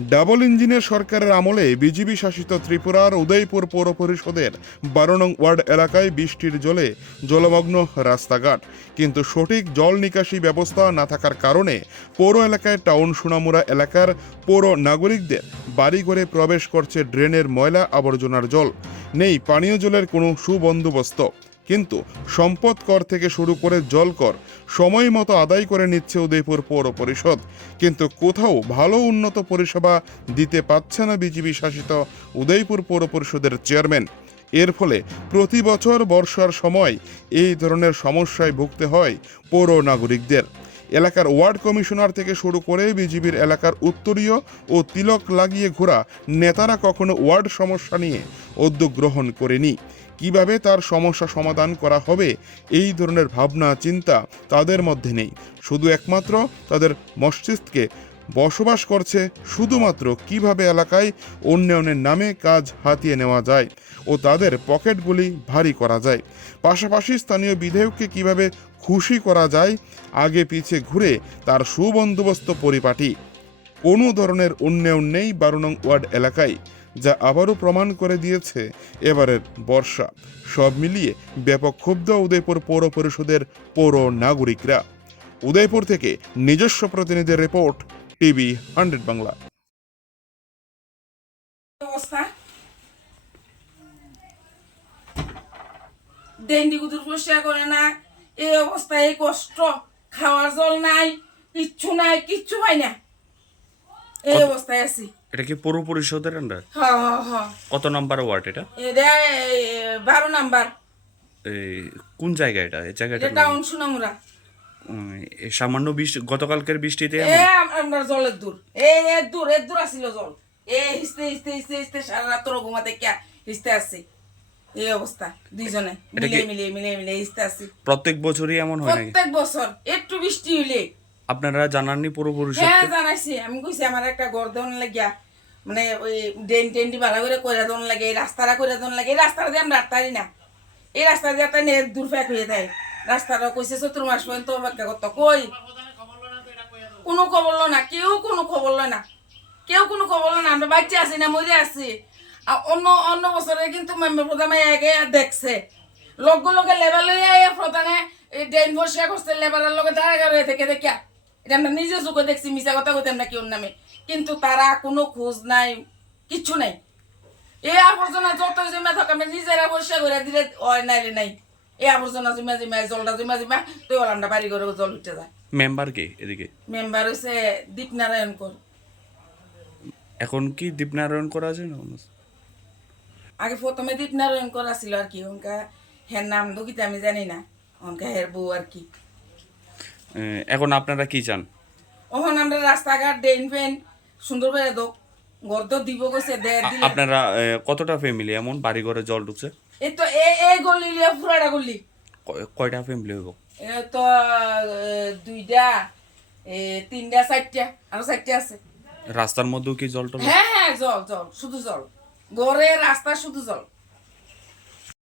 Double ইঞ্জিনের সরকারের আমলে বিজিবি শাসিত ত্রিপুরার উদয়পুর পৌর পরিষদের বারো নং ওয়ার্ড এলাকায় বৃষ্টির জলে জলমগ্ন রাস্তাঘাট। কিন্তু সঠিক জল নিকাশি ব্যবস্থা না থাকার কারণে পৌর এলাকায় টাউন সোনামুড়া এলাকার পৌর নাগরিকদের বাড়িঘরে প্রবেশ করছে ড্রেনের ময়লা আবর্জনার জল। নেই পানীয় জলের কোনো সুবন্দোবস্ত। কিন্তু সম্পদ কর থেকে শুরু করে জল কর সময় মতো আদায় করে নিচ্ছে উদয়পুর পৌর পরিষদ। কিন্তু কোথাও ভালো উন্নত পরিষেবা দিতে পারছে না বিজেপি শাসিত উদয়পুর পৌর পরিষদের চেয়ারম্যান। এর ফলে প্রতি বছর বর্ষার সময় এই ধরনের সমস্যায় ভুগতে হয় পৌর নাগরিকদের। এলাকার ওয়ার্ড কমিশনার থেকে শুরু করে বিজিবির এলাকার উত্তরীয় ও তিলক লাগিয়ে ঘোরা নেতারা কখনো ওয়ার্ড সমস্যা নিয়ে উদ্যোগ গ্রহণ করেনি। কীভাবে তার সমস্যা সমাধান করা হবে, এই ধরনের ভাবনা, চিন্তা তাদের মধ্যে নেই। শুধু একমাত্র তাদের মস্তিষ্ককে বসবাস করছে শুধুমাত্র কীভাবে এলাকায় উন্নয়নের নামে কাজ হাতিয়ে নেওয়া যায় ও তাদের পকেটগুলি ভারী করা যায়। পাশাপাশি স্থানীয় বিধায়ককে কীভাবে খুশি করা যায়, আগে পিছে ঘুরে তার সুবন্দোবস্ত পরিপাটি। কোনো ধরনের উন্নয়ন নেই বারো নং ওয়ার্ড এলাকায়। যা আবারও প্রমাণ করে দিয়েছে এবারের বর্ষা। সব মিলিয়ে ব্যাপক ক্ষুব্ধ উদয়পুর পৌর পরিষদের পৌর নাগরিকরা। উদয়পুর থেকে নিজস্ব প্রতিনিধির রিপোর্ট টিভি হান্ড্রেড বাংলা। অবস্থা? ডেন্ডি পরিষ্কার করে না। এই অবস্থা এই কষ্ট খাওয়ার জল নাই কিচ্ছু নাই কিচ্ছু পাই না। এই অবস্থায় আছি। এটা কি পৌর পরিষদের আন্ডার হ হ হ। কত নাম্বার ওয়ার্ড এটা? এটা বারো নাম্বার এই কোন জায়গা এটা? এই জায়গাটা টাউন সুনামুরা। সামান্য বৃষ্টি গতকালকের বৃষ্টিতে আমরা জলের দূর। এ এর দূর এর দূর আসিল জল। এ হিসতে হিসতে হিসতে হিসতে সারা রাত ঘুমাতে কে হিসতে আসছে। এই অবস্থা দুইজনে মিলে মিলে মিলে মিলে হিসতে আসছি। প্রত্যেক বছরই এমন হয় নাকি? প্রত্যেক বছর একটু বৃষ্টি হইলে। আপনারা জানাননি পৌর হ্যাঁ জানাইছি। আমি কইছি আমার একটা ঘর দেওয়ান লাগিয়া মানে ওই ড্রেন টেনটি ভালো করে কইরা দেওয়ান লাগে, এই রাস্তাটা কইরা দেওয়ান লাগে, এই রাস্তাটা দিয়ে আমরা আটতারি না। এই রাস্তা দিয়ে একটা নেট দূর ফ্যাক হয়ে যায়। রাস্তাটা কইছে চতুর মাস পর্যন্ত অপেক্ষা করতো। কই? কোনো খবর লয় না, কেউ কোনো খবর লয় না। কেউ কোনো খবর লয় না, আমরা বাচ্চা আছি না, মরে আছি। আর অন্য অন্য বছরে কিন্তু প্রধানে আগে দেখছে। লগে লেবার লইয়া প্রধানে ড্রেন পরিষ্কার করছে লেবারের লগে দাঁড়া থেকে দেখিয়া। এটা আমরা নিজে চোখে দেখছি মিশা কথা কইতে আমরা কেউ নামে। কিন্তু তারা কোনো খোঁজ নাই কিচ্ছু নাই। এই আবর্জনা যত জমা থাকে আমরা নিজেরা পরিষ্কার করে দিলে হয় নাইলে নাই। এই আবর্জনা জমা জমা জলটা জমা জমা তো আমরা বাড়ি করে জল উঠে যায়। মেম্বার কে এদিকে? মেম্বার হচ্ছে দীপনারায়ণ কর। এখন কি দীপনারায়ণ করা আছে না আগে প্রথমে দীপনারায়ণ করা ছিল আর কি ওনকা হের নাম দুঃখিত আমি জানি না। ওনকা হের বউ আর কি। এ, এখন আপনারা কি চান? ওখানে আমরা রাস্তাঘাট ড্রেন ফেন সুন্দর করে দোক ঘর তো দিব কইছে দে দিলে। আপনারা কতটা ফ্যামিলি এমন বাড়ি ঘরে জল ঢুকছে? এই তো এ এই গলি লিয়া পুরাটা গলি। কয়টা ফ্যামিলি হইব? এ তো দুইটা এ তিনটা চারটা আরও চারটা আছে। রাস্তার মধ্যেও কি জল টল হ্যাঁ হ্যাঁ জল জল শুধু জল। গড়ে রাস্তা শুধু জল।